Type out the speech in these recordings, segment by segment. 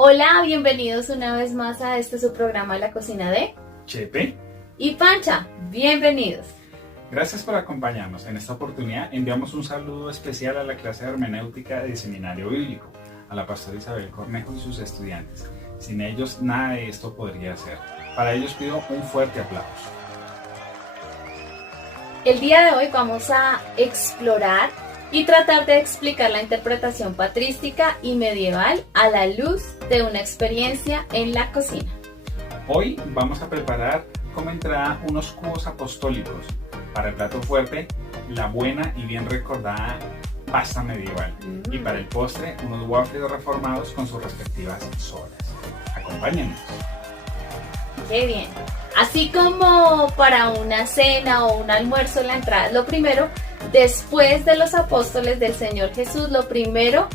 Hola, bienvenidos una vez más a su programa La Cocina de Chepe y Pancha. Bienvenidos. Gracias por acompañarnos. En esta oportunidad enviamos un saludo especial a la clase de hermenéutica de Seminario Bíblico, a la pastora Isabel Cornejo y sus estudiantes. Sin ellos nada de esto podría ser. Para ellos pido un fuerte aplauso. El día de hoy vamos a explorar y tratar de explicar la interpretación patrística y medieval a la luz de una experiencia en la cocina. Hoy vamos a preparar como entrada unos cubos apostólicos. Para el plato fuerte, la buena y bien recordada pasta medieval. Y para el postre, unos waffles reformados con sus respectivas sodas. Acompáñennos. ¡Qué bien! Así como para una cena o un almuerzo, la entrada es lo primero. Después de los apóstoles del Señor Jesús, lo primero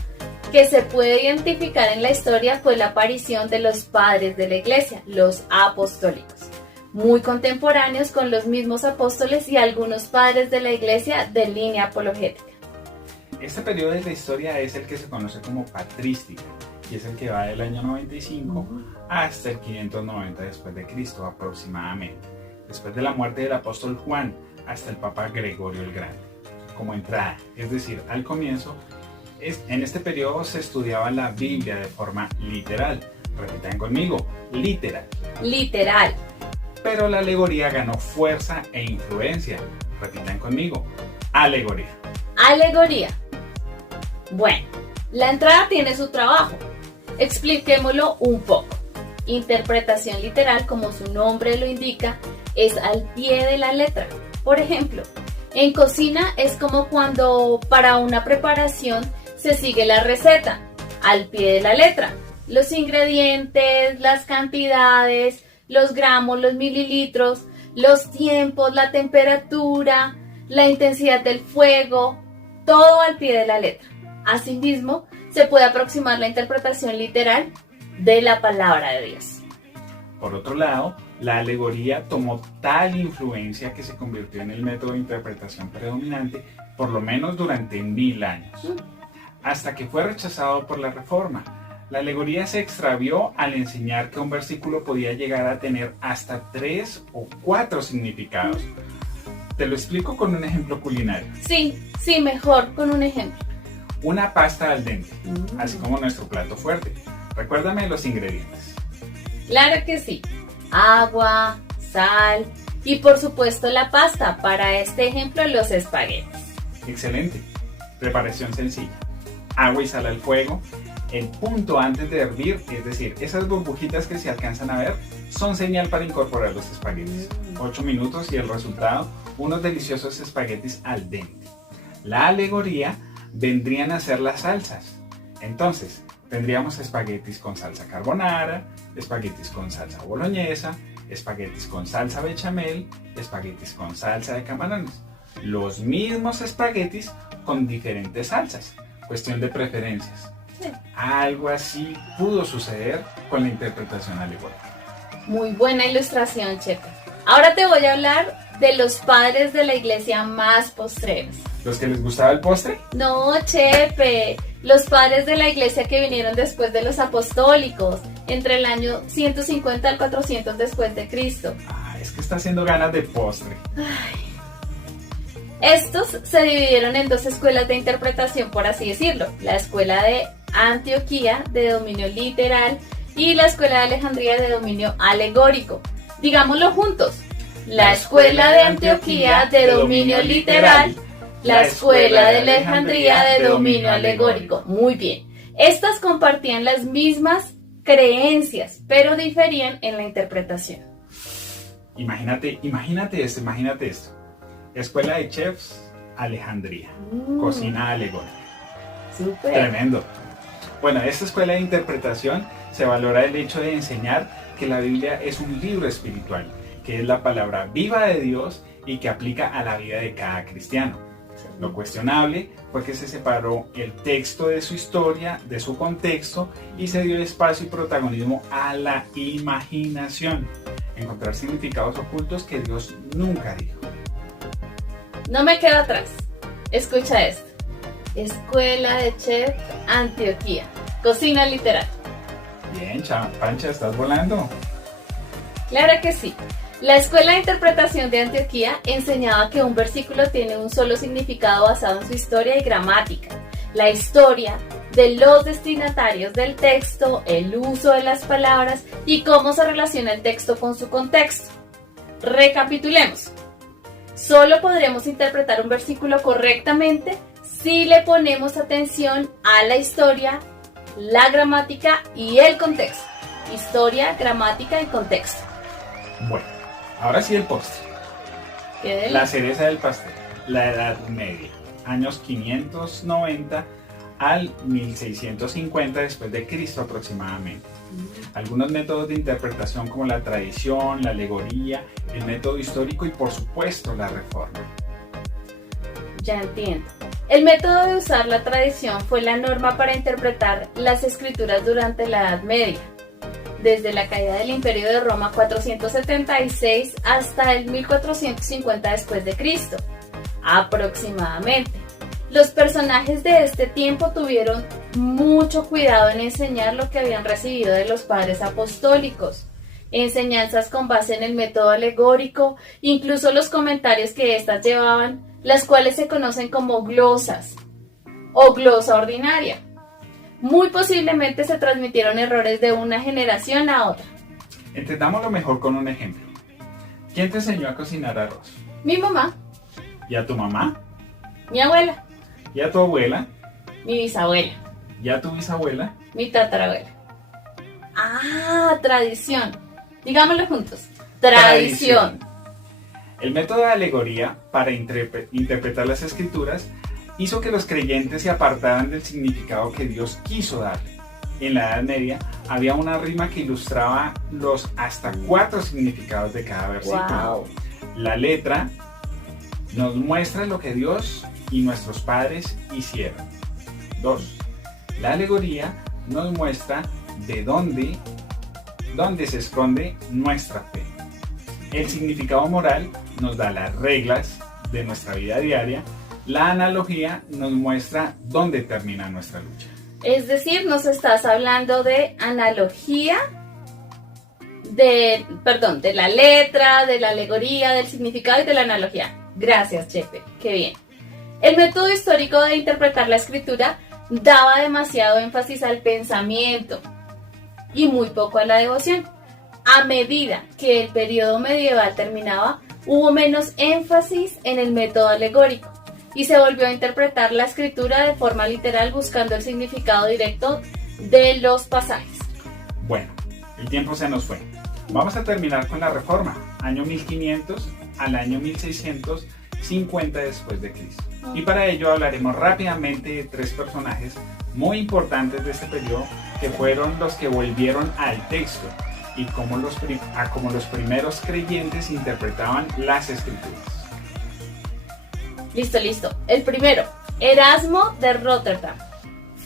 que se puede identificar en la historia fue la aparición de los padres de la iglesia, los apostólicos, muy contemporáneos con los mismos apóstoles y algunos padres de la iglesia de línea apologética. Este periodo de la historia es el que se conoce como patrística y es el que va del año 95 hasta el 590 después de Cristo aproximadamente, después de la muerte del apóstol Juan hasta el Papa Gregorio el Grande. Como entrada, es decir, al comienzo, en este periodo se estudiaba la Biblia de forma literal. Repitan conmigo, literal. Literal. Pero la alegoría ganó fuerza e influencia. Repitan conmigo, alegoría. Alegoría. Bueno, la entrada tiene su trabajo. Expliquémoslo un poco. Interpretación literal, como su nombre lo indica, es al pie de la letra. Por ejemplo, en cocina es como cuando para una preparación se sigue la receta, al pie de la letra. Los ingredientes, las cantidades, los gramos, los mililitros, los tiempos, la temperatura, la intensidad del fuego, todo al pie de la letra. Asimismo, se puede aproximar la interpretación literal de la palabra de Dios. Por otro lado, la alegoría tomó tal influencia que se convirtió en el método de interpretación predominante por lo menos durante 1000 años, hasta que fue rechazado por la Reforma. La alegoría se extravió al enseñar que un versículo podía llegar a tener hasta 3 o 4 significados. Te lo explico con un ejemplo culinario. Sí, mejor con un ejemplo. Una pasta al dente, así como nuestro plato fuerte. Recuérdame los ingredientes. Claro que sí. Agua, sal y por supuesto la pasta. Para este ejemplo, los espaguetis. Excelente. Preparación sencilla. Agua y sal al fuego. El punto antes de hervir, es decir, esas burbujitas que se alcanzan a ver, son señal para incorporar los espaguetis. 8 minutos y el resultado, unos deliciosos espaguetis al dente. La alegoría vendrían a ser las salsas. Entonces, tendríamos espaguetis con salsa carbonara, espaguetis con salsa boloñesa, espaguetis con salsa bechamel, espaguetis con salsa de camarones. Los mismos espaguetis con diferentes salsas. Cuestión de preferencias. Sí. Algo así pudo suceder con la interpretación alegórica. Muy buena ilustración, Chepe. Ahora te voy a hablar de los padres de la iglesia más postreros. ¿Los que les gustaba el postre? No, Chepe. Los padres de la iglesia que vinieron después de los apostólicos, entre el año 150 al 400 después de Cristo. Es que está haciendo ganas de postre. Estos se dividieron en 2 escuelas de interpretación, por así decirlo. La escuela de Antioquía, de dominio literal, y la escuela de Alejandría, de dominio alegórico. Digámoslo juntos. La escuela de Antioquía, de dominio literal. La escuela de Alejandría, de dominio alegórico. Muy bien. Estas compartían las mismas creencias, pero diferían en la interpretación. Imagínate esto. Escuela de Chefs, Alejandría. Cocina alegórica. Súper. Tremendo. Bueno, esta escuela de interpretación se valora el hecho de enseñar que la Biblia es un libro espiritual, que es la palabra viva de Dios y que aplica a la vida de cada cristiano. Lo cuestionable fue que se separó el texto de su historia, de su contexto, y se dio espacio y protagonismo a la imaginación, encontrar significados ocultos que Dios nunca dijo. No me quedo atrás. Escucha esto. Escuela de Chef Antioquía. Cocina literal. Bien, Pancha, estás volando. Claro que sí. La Escuela de Interpretación de Antioquía enseñaba que un versículo tiene un solo significado basado en su historia y gramática. La historia de los destinatarios del texto, el uso de las palabras y cómo se relaciona el texto con su contexto. Recapitulemos. Solo podremos interpretar un versículo correctamente si le ponemos atención a la historia, la gramática y el contexto. Historia, gramática y contexto. Bueno, ahora sí el postre. La cereza del pastel, la Edad Media, años 590 al 1650 después de Cristo aproximadamente. Algunos métodos de interpretación como la tradición, la alegoría, el método histórico y por supuesto la reforma. Ya entiendo. El método de usar la tradición fue la norma para interpretar las escrituras durante la Edad Media, desde la caída del Imperio de Roma 476 hasta el 1450 después de Cristo, aproximadamente. Los personajes de este tiempo tuvieron mucho cuidado en enseñar lo que habían recibido de los padres apostólicos, enseñanzas con base en el método alegórico, incluso los comentarios que éstas llevaban, las cuales se conocen como glosas o glosa ordinaria. Muy posiblemente se transmitieron errores de una generación a otra. Entendámoslo mejor con un ejemplo. ¿Quién te enseñó a cocinar arroz? Mi mamá. ¿Y a tu mamá? Mi abuela. ¿Y a tu abuela? Mi bisabuela. ¿Y a tu bisabuela? Mi tatarabuela. Ah, tradición. Digámoslo juntos. Tradición. El método de alegoría para interpretar las escrituras hizo que los creyentes se apartaran del significado que Dios quiso darle. En la Edad Media había una rima que ilustraba los hasta 4 significados de cada versículo. Wow. La letra nos muestra lo que Dios y nuestros padres hicieron. 2. La alegoría nos muestra de dónde se esconde nuestra fe. El significado moral nos da las reglas de nuestra vida diaria. La analogía nos muestra dónde termina nuestra lucha. Es decir, nos estás hablando de analogía, de la letra, de la alegoría, del significado y de la analogía. Gracias, Chepe, qué bien. El método histórico de interpretar la escritura daba demasiado énfasis al pensamiento y muy poco a la devoción. A medida que el periodo medieval terminaba, hubo menos énfasis en el método alegórico y se volvió a interpretar la escritura de forma literal buscando el significado directo de los pasajes. Bueno, el tiempo se nos fue. Vamos a terminar con la Reforma, año 1500 al año 1650 después de Cristo. Y para ello hablaremos rápidamente de 3 personajes muy importantes de este periodo que fueron los que volvieron al texto y como los primeros creyentes interpretaban las escrituras. Listo. El primero, Erasmo de Rotterdam,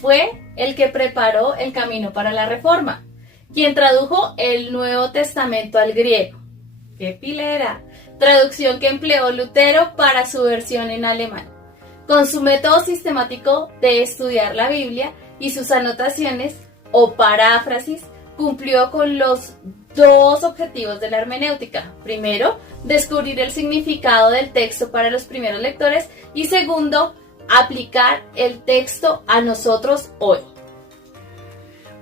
fue el que preparó el camino para la Reforma, quien tradujo el Nuevo Testamento al griego. ¡Qué pilera! Traducción que empleó Lutero para su versión en alemán. Con su método sistemático de estudiar la Biblia y sus anotaciones o paráfrasis, cumplió con los 2 objetivos de la hermenéutica. Primero, descubrir el significado del texto para los primeros lectores y segundo, aplicar el texto a nosotros hoy.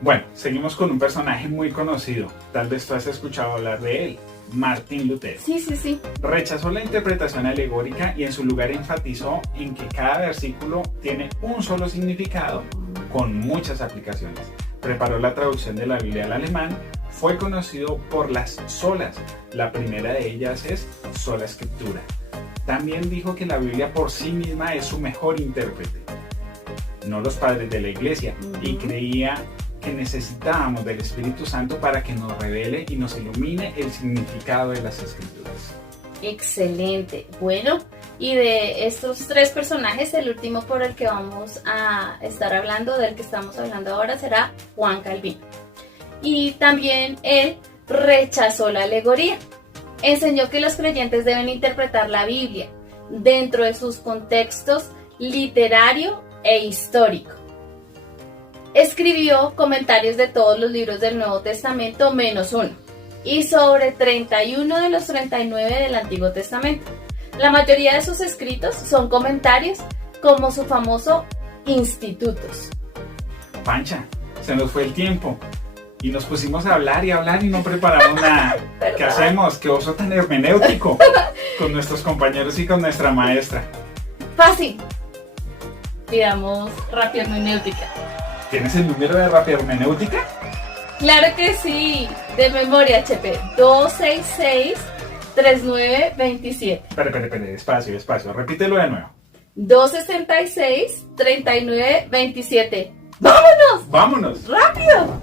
Bueno, seguimos con un personaje muy conocido. Tal vez tú has escuchado hablar de él, Martín Lutero. Sí. Rechazó la interpretación alegórica y en su lugar enfatizó en que cada versículo tiene un solo significado con muchas aplicaciones. Preparó la traducción de la Biblia al alemán, fue conocido por las solas. La primera de ellas es Sola Escritura. También dijo que la Biblia por sí misma es su mejor intérprete, no los padres de la iglesia, y creía que necesitábamos del Espíritu Santo para que nos revele y nos ilumine el significado de las Escrituras. Excelente. Bueno, y de estos 3 personajes, el último por el que vamos a estar hablando, del que estamos hablando ahora, será Juan Calvino. Y también él rechazó la alegoría. Enseñó que los creyentes deben interpretar la Biblia dentro de sus contextos literario e histórico. escribió comentarios de todos los libros del Nuevo Testamento menos uno, y sobre 31 de los 39 del Antiguo Testamento. La mayoría de sus escritos son comentarios, como su famoso Institutos. Pancha, se nos fue el tiempo y nos pusimos a hablar y no preparamos nada. ¿Qué hacemos? ¿Qué oso tan hermenéutico con nuestros compañeros y con nuestra maestra? Fácil. Digamos, Rapia Hermenéutica. ¿Tienes el número de Rapia Hermenéutica? Claro que sí, de memoria, HP. 266-3927. Espera, despacio, repítelo de nuevo. 266-3927. ¡Vámonos! ¡Vámonos! ¡Rápido!